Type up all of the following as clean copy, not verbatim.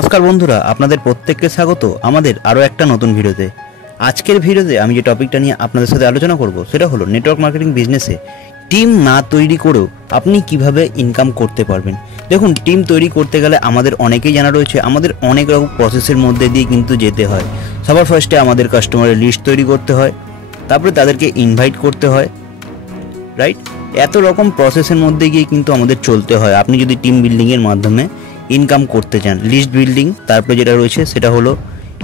নমস্কার বন্ধুরা, আপনাদের প্রত্যেককে স্বাগত আমাদের আরও একটা নতুন ভিডিওতে। আজকের ভিডিওতে আমি যে টপিকটা নিয়ে আপনাদের সাথে আলোচনা করব সেটা হলো নেটওয়ার্ক মার্কেটিং বিজনেসে টিম না তৈরি করেও আপনি কিভাবে ইনকাম করতে পারবেন। দেখুন, টিম তৈরি করতে গেলে আমাদের অনেকেই জানা রয়েছে, আমাদের অনেক রকম প্রসেসের মধ্যে দিয়ে কিন্তু যেতে হয়। সবার ফার্স্টে আমাদের কাস্টমারের লিস্ট তৈরি করতে হয়, তারপরে তাদেরকে ইনভাইট করতে হয়, রাইট? এত রকম প্রসেসের মধ্যে গিয়ে কিন্তু আমাদের চলতে হয় আপনি যদি টিম বিল্ডিংয়ের মাধ্যমে ইনকাম করতে চান। লিস্ট বিল্ডিং, তারপরে যেটা রয়েছে সেটা হলো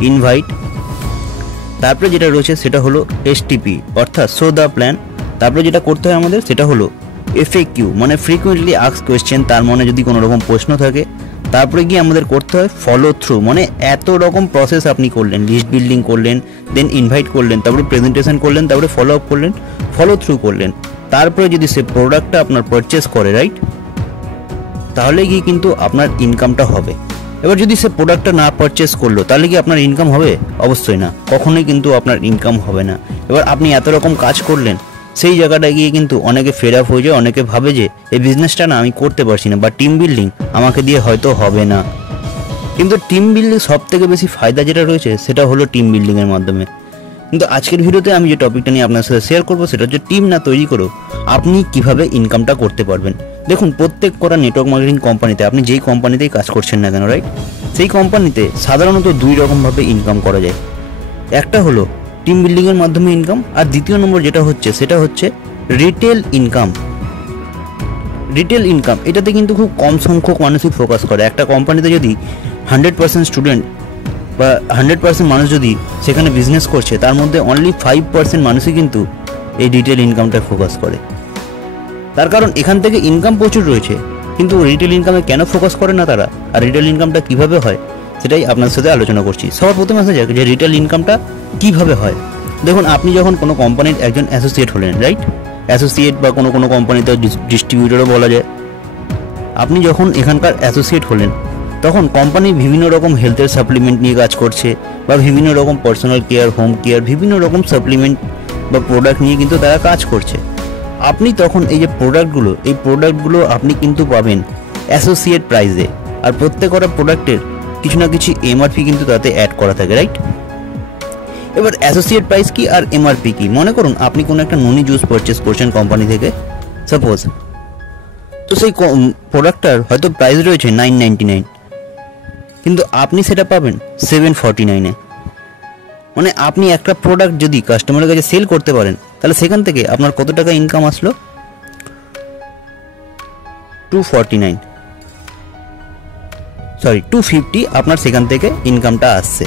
ইনভাইট, তারপরে যেটা রয়েছে সেটা হলো এসটিপি অর্থাৎ শো দ্য প্ল্যান, তারপরে যেটা করতে হয় আমাদের সেটা হলো এফএকিউ মানে ফ্রিকুয়েন্টলি আস্কড কোয়েশ্চেন, তার মানে যদি কোনো রকম প্রশ্ন থাকে। তারপরে গিয়ে আমাদের করতে হয় ফলো থ্রু, মানে এত রকম প্রসেস আপনি করলেন, লিস্ট বিল্ডিং করলেন, দেন ইনভাইট করলেন, তারপরে প্রেজেন্টেশন করলেন, তারপরে ফলো আপ করলেন, ফলো থ্রু করলেন। তারপরে যদি সে প্রোডাক্টটা আপনার পারচেস করে, রাইট, তাহলে গিয়ে কিন্তু আপনার ইনকামটা হবে। এবার যদি সে প্রোডাক্টটা না পারচেস করলো তাহলে কি আপনার ইনকাম হবে? অবশ্যই না, কখনোই কিন্তু আপনার ইনকাম হবে না। এবার আপনি এত রকম কাজ করলেন, সেই জায়গাটায় গিয়ে কিন্তু অনেকে ফেড আপ হয়ে যায়, অনেকে ভাবে যে এই বিজনেসটা না আমি করতে পারছি না, বা টিম বিল্ডিং আমাকে দিয়ে হয়তো হবে না। কিন্তু টিম বিল্ডিং সব থেকে বেশি ফায়দা যেটা রয়েছে সেটা হলো টিম বিল্ডিংয়ের মাধ্যমে। কিন্তু আজকের ভিডিওতে আমি যে টপিকটা নিয়ে আপনার সাথে শেয়ার করবো সেটা হচ্ছে টিম না তৈরি করেও আপনি কিভাবে ইনকামটা করতে পারবেন। দেখুন, প্রত্যেক করা নেটওয়ার্ক মার্কেটিং কোম্পানিতে, আপনি যেই কোম্পানিতেই কাজ করছেন না কেন, রাইট, সেই কোম্পানিতে সাধারণত দুই রকমভাবে ইনকাম করা যায়। একটা হলো টিম বিল্ডিংয়ের মাধ্যমে ইনকাম, আর দ্বিতীয় নম্বর যেটা হচ্ছে সেটা হচ্ছে রিটেল ইনকাম। রিটেল ইনকাম এটাতে কিন্তু খুব কম সংখ্যক মানুষই ফোকাস করে। একটা কোম্পানিতে যদি 100% স্টুডেন্ট বা 100% মানুষ যদি সেখানে বিজনেস করছে, তার মধ্যে অনলি 5% মানুষই কিন্তু এই রিটেল ইনকামটা ফোকাস করে। তার কারণ এখান থেকে ইনকাম প্রচুর রয়েছে, কিন্তু রিটেল ইনকামে কেন ফোকাস করে না তারা, আর রিটেল ইনকামটা কিভাবে হয় সেটাই আপনার সাথে আলোচনা করছি। সবার প্রথমে আসা যাক যে রিটেল ইনকামটা কিভাবে হয়। দেখুন, আপনি যখন কোনো কোম্পানির একজন অ্যাসোসিয়েট হলেন, রাইট, অ্যাসোসিয়েট বা কোনো কোম্পানিতে ডিস্ট্রিবিউটরও বলা যায়, আপনি যখন এখানকার অ্যাসোসিয়েট হলেন তখন কোম্পানি বিভিন্ন রকম হেলথের সাপ্লিমেন্ট নিয়ে কাজ করছে, বা বিভিন্ন রকম পার্সোনাল কেয়ার, হোম কেয়ার, বিভিন্ন রকম সাপ্লিমেন্ট বা প্রোডাক্ট নিয়ে কিন্তু তারা কাজ করছে। আপনি তখন এই যে প্রোডাক্টগুলো আপনি কিন্তু পাবেন অ্যাসোসিয়েট প্রাইসে, আর প্রত্যেকটা প্রোডাক্টের কিছু না কিছু এমআরপি কিন্তু তাতে অ্যাড করা থাকে, রাইট। এবার অ্যাসোসিয়েট প্রাইস কি আর এমআরপি কি? মনে করুন আপনি কোনো একটা ননি জুস পারচেস করছেন কোম্পানি থেকে, সাপোজ, তো সেই প্রোডাক্টটার হয়তো প্রাইস রয়েছে 999, কিন্তু আপনি সেটা পাবেন 749-এ। মানে আপনি একটা প্রোডাক্ট যদি কাস্টমারের কাছে সেল করতে পারেন তাহলে সেখান থেকে আপনার কত টাকা ইনকাম আসলো? 250 আপনার সেখান থেকে ইনকামটা আসছে,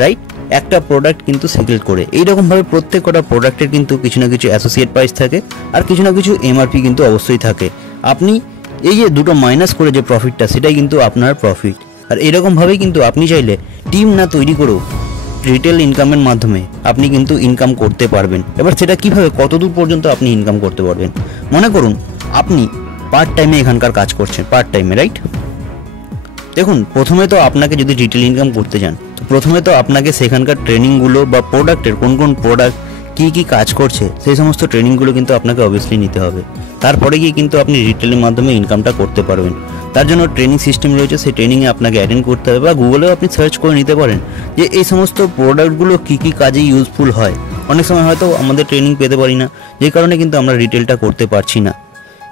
রাইট, একটা প্রোডাক্ট কিন্তু সেল করে। এইরকমভাবে প্রত্যেকটা প্রোডাক্টের কিন্তু কিছু না কিছু অ্যাসোসিয়েট প্রাইস থাকে, আর কিছু না কিছু এমআরপি কিন্তু অবশ্যই থাকে। আপনি এই যে দুটো মাইনাস করে যে প্রফিটটা, সেটাই কিন্তু আপনার প্রফিট। আর এরকমভাবেই কিন্তু আপনি চাইলে টিম না তৈরি করেও রিটেল ইনকামের মাধ্যমে আপনি কিন্তু ইনকাম করতে পারবেন। এবার সেটা কিভাবে, কতদূর পর্যন্ত আপনি ইনকাম করতে পারবেন? মনে করুন আপনি পার্ট টাইমে এখানকার কাজ করছেন, পার্ট টাইমে, রাইট। দেখুন, প্রথমে তো আপনাকে যদি রিটেল ইনকাম করতে চান, তো প্রথমে তো আপনাকে সেখানকার ট্রেনিংগুলো বা প্রোডাক্টের কোন প্রোডাক্ট কী কাজ করছে সেই সমস্ত ট্রেনিংগুলো কিন্তু আপনাকে অবভিয়াসলি নিতে হবে। তারপরে গিয়ে কিন্তু আপনি রিটেলের মাধ্যমে ইনকামটা করতে পারবেন। তার জন্য ট্রেনিং সিস্টেম রয়েছে, সেই ট্রেনিংয়ে আপনাকে অ্যাটেন্ড করতে হবে, বা গুগলেও আপনি সার্চ করে নিতে পারেন যে এই সমস্ত প্রোডাক্টগুলো কী কাজে ইউজফুল হয়। অনেক সময় হয়তো আমাদের ট্রেনিং পেতে পারি না, যে কারণে কিন্তু আমরা রিটেলটা করতে পারছি না।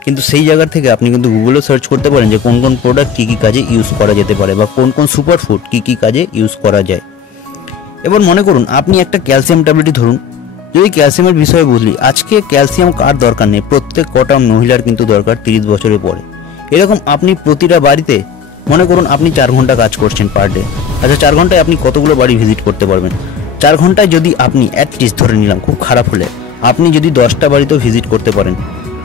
কিন্তু সেই জায়গা থেকে আপনি কিন্তু গুগলেও সার্চ করতে পারেন যে কোন প্রোডাক্ট কী কাজে ইউজ করা যেতে পারে, বা কোন সুপারফুড কী কাজে ইউজ করা যায়। এবার মনে করুন আপনি একটা ক্যালসিয়াম ট্যাবলেটই ধরুন, যদি ক্যালসিয়ামের বিষয়ে বলি, আজকে ক্যালসিয়াম কার দরকার নেই? প্রত্যেক কটা মহিলার কিন্তু দরকার 30 বছরের পরে। এরকম আপনি প্রতিটা বাড়িতে মনে করুন আপনি 4 ঘন্টা কাজ করছেন পার ডে। আচ্ছা, 4 ঘন্টায় আপনি কতগুলো বাড়ি ভিজিট করতে পারবেন? 4 ঘন্টায় যদি আপনি অ্যাটলিস্ট ধরে নিলাম, খুব খারাপ হলে আপনি যদি 10টা বাড়িতেও ভিজিট করতে পারেন,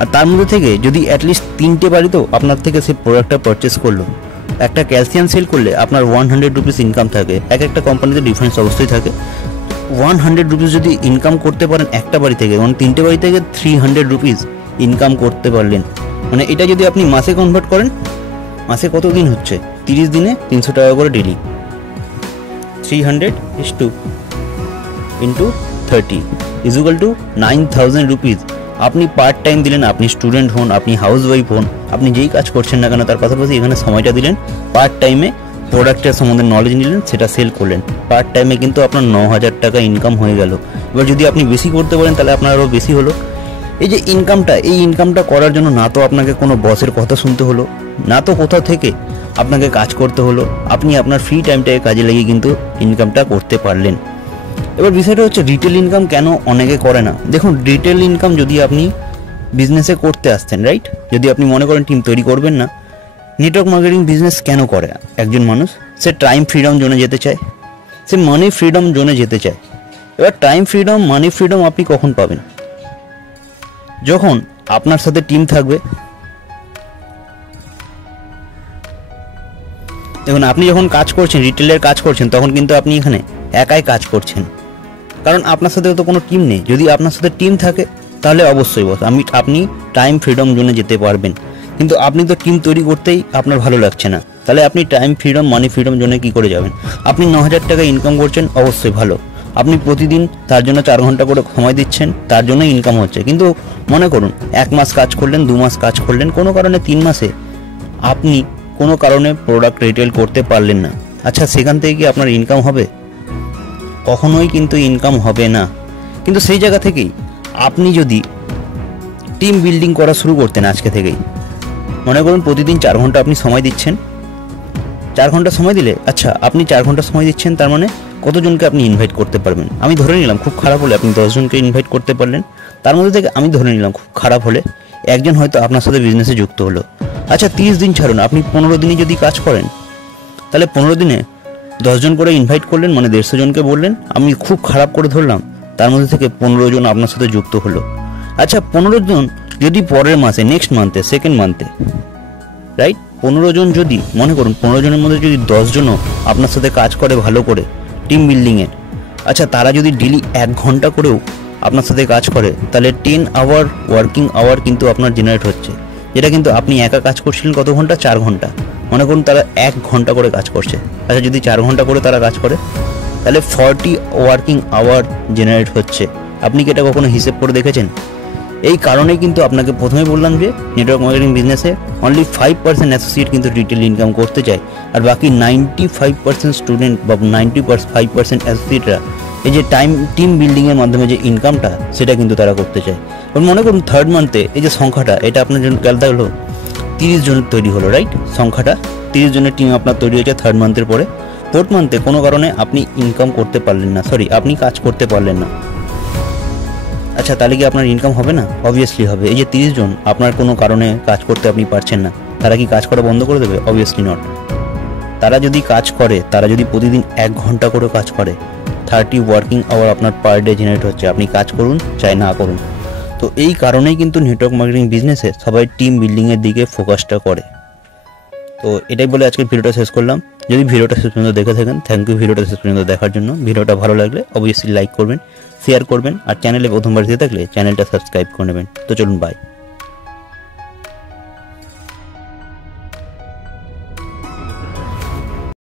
আর তার মধ্যে থেকে যদি অ্যাটলিস্ট 3টে বাড়িতেও আপনার থেকে সেই প্রোডাক্টটা পারচেস করলো, একটা ক্যালসিয়াম সেল করলে আপনার 100 রুপিস ইনকাম থাকে। একটা কোম্পানিতে ডিফারেন্স অবশ্যই থাকে। 100 রুপিস যদি ইনকাম করতে পারেন একটা বাড়ি থেকে, মানে 3টে বাড়ি থেকে 300 রুপিস ইনকাম করতে পারলেন। মানে এটা যদি আপনি মাসে কনভার্ট করেন, মাসে কত দিন হচ্ছে? 30 দিনে 300 টাকা করে ডেলি। 300 × 30 = 9000 রুপিস আপনি পার্ট টাইম দিলেন। আপনি স্টুডেন্ট হন, আপনি হাউস ওয়াইফ হন, আপনি যেই কাজ করছেন না কেন তার পাশাপাশি এখানে সময়টা দিলেন, পার্ট টাইমে প্রোডাক্টের সম্বন্ধে নলেজ নিলেন, সেটা সেল করলেন, পার টাইমে কিন্তু আপনার 9,000 টাকা ইনকাম হয়ে গেল। এবার যদি আপনি বেশি করতে পারেন তাহলে আপনার আরও বেশি হলো। এই যে ইনকামটা করার জন্য না তো আপনাকে কোনো বসের কথা শুনতে হলো, না তো কোথাও থেকে আপনাকে কাজ করতে হলো, আপনি আপনার ফ্রি টাইমটাকে কাজে লাগিয়ে কিন্তু ইনকামটা করতে পারলেন। এবার বিষয়টা হচ্ছে রিটেল ইনকাম কেন অনেকে করে না। দেখুন, রিটেল ইনকাম যদি আপনি বিজনেসে করতে আসতেন, রাইট, যদি আপনি মনে করেন টিম তৈরি করবেন না, নেটওয়ার্ক মার্কেটিং বিজনেস কেন করে একজন মানুষ? সে টাইম ফ্রিডম জোনে যেতে চায়, সে মানি ফ্রিডম জোনে যেতে চায়। এবার টাইম ফ্রিডম, মানি ফ্রিডম আপনি কখন পাবেন? যখন আপনার সাথে টিম থাকবে। দেখুন, আপনি যখন কাজ করছেন, রিটেলের কাজ করছেন, তখন কিন্তু আপনি এখানে একাই কাজ করছেন, কারণ আপনার সাথে তো কোনো টিম নেই। যদি আপনার সাথে টিম থাকে তাহলে অবশ্যই আপনি টাইম ফ্রিডম জোনে যেতে পারবেন। কিন্তু আপনি তো টিম তৈরি করতেই আপনার ভালো লাগছে না, তাহলে আপনি টাইম ফ্রিডম, মানি ফ্রিডম জোনে কী করে যাবেন? আপনি 9,000 টাকা ইনকাম করছেন, অবশ্যই ভালো, আপনি প্রতিদিন তার জন্য 4 ঘন্টা করে সময় দিচ্ছেন, তার জন্য ইনকাম হচ্ছে। কিন্তু মনে করুন 1 মাস কাজ করলেন, 2 মাস কাজ করলেন, কোনো কারণে 3 মাসে আপনি কোনো কারণে প্রোডাক্ট রিটেল করতে পারলেন না। আচ্ছা, সেখান থেকে কি আপনার ইনকাম হবে? কখনোই কিন্তু ইনকাম হবে না। কিন্তু সেই জায়গা থেকেই আপনি যদি টিম বিল্ডিং করা শুরু করতেন আজকে থেকেই, মনে করুন প্রতিদিন 4 ঘন্টা আপনি সময় দিচ্ছেন, 4 ঘন্টা সময় দিলে, আচ্ছা আপনি 4 ঘন্টা সময় দিচ্ছেন, তার মানে কতজনকে আপনি ইনভাইট করতে পারবেন? আমি ধরে নিলাম খুব খারাপ হলে আপনি 10 জনকে ইনভাইট করতে পারলেন। তার মধ্যে থেকে আমি ধরে নিলাম খুব খারাপ হলে একজন হয়তো আপনার সাথে বিজনেসে যুক্ত হলো। আচ্ছা, 30 দিন ছাড়ুন, আপনি 15 দিনই যদি কাজ করেন, তাহলে 15 দিনে 10 জন করে ইনভাইট করলেন, মানে 150 জনকে বললেন। আমি খুব খারাপ করে ধরলাম, তার মধ্যে থেকে 15 জন আপনার সাথে যুক্ত হলো। আচ্ছা, 15 জন যদি পরের মাসে, নেক্সট মান্থে, সেকেন্ড মান্থে, রাইট, 15 জন যদি, মনে করুন 15 জনের মধ্যে যদি 10 জনও আপনার সাথে কাজ করে ভালো করে টিম বিল্ডিংয়ের, আচ্ছা তারা যদি ডেলি 1 ঘন্টা করেও আপনার সাথে কাজ করে, তাহলে 10 আওয়ার ওয়ার্কিং আওয়ার কিন্তু আপনার জেনারেট হচ্ছে, যেটা কিন্তু আপনি একা কাজ করছিলেন কত ঘন্টা? 4 ঘন্টা। মনে করুন তারা 1 ঘন্টা করে কাজ করছে, আচ্ছা যদি 4 ঘন্টা করে তারা কাজ করে, তাহলে 40 ওয়ার্কিং আওয়ার জেনারেট হচ্ছে। আপনি কি এটা কখনো হিসেব করে দেখেছেন? এই কারণেই কিন্তু আপনাকে প্রথমে বললাম যে নেটওয়ার্ক মার্কেটিং বিজনেসে অনলি 5% অ্যাসোসিয়েট কিন্তু রিটেল ইনকাম করতে চায়, আর বাকি 95% স্টুডেন্ট বা 95% অ্যাসোসিয়েটরা এই যে টিম বিল্ডিংয়ের মাধ্যমে যে ইনকামটা, সেটা কিন্তু তারা করতে চায়। এবং মনে করুন 3rd মান্থে এই যে সংখ্যাটা, এটা আপনার জন্য ক্যালটা হলো 30 জনের তৈরি হলো, রাইট, সংখ্যাটা 30 জনের টিম আপনার তৈরি হয়েছে 3rd মান্থের পরে। 4th মান্থে কোনো কারণে আপনি ইনকাম করতে পারলেন না, আপনি কাজ করতে পারলেন না। আচ্ছা, তাহলে কি আপনার ইনকাম হবে না? অবভিয়াসলি হবে। এই যে 30 জন আপনার কোনো কারণে কাজ করতে আপনি পারছেন না, তারা কি কাজ করা বন্ধ করে দেবে? Obviously not. তারা যদি কাজ করে, তারা যদি প্রতিদিন 1 ঘন্টা করে কাজ করে, 30 ওয়ার্কিং আওয়ার আপনার পার ডে জেনারেট হচ্ছে, আপনি কাজ করুন চাই না করুন। তো এই কারণেই কিন্তু নেটওয়ার্ক মার্কেটিং বিজনেসে সবাই টিম বিল্ডিংয়ের দিকে ফোকাসটা করে। তো এটাই বলে আজকে ভিডিওটা শেষ করলাম। যদি ভিডিওটা শেষ পর্যন্ত দেখে থাকেন, থ্যাংক ইউ ভিডিওটা শেষ পর্যন্ত দেখার জন্য। ভিডিওটা ভালো লাগলে অবভিয়াসলি লাইক করবেন, শেয়ার করবেন, আর চ্যানেলে প্রথমবার এসে থাকলে চ্যানেলটা সাবস্ক্রাইব করে নেবেন। তো চলুন, বাই।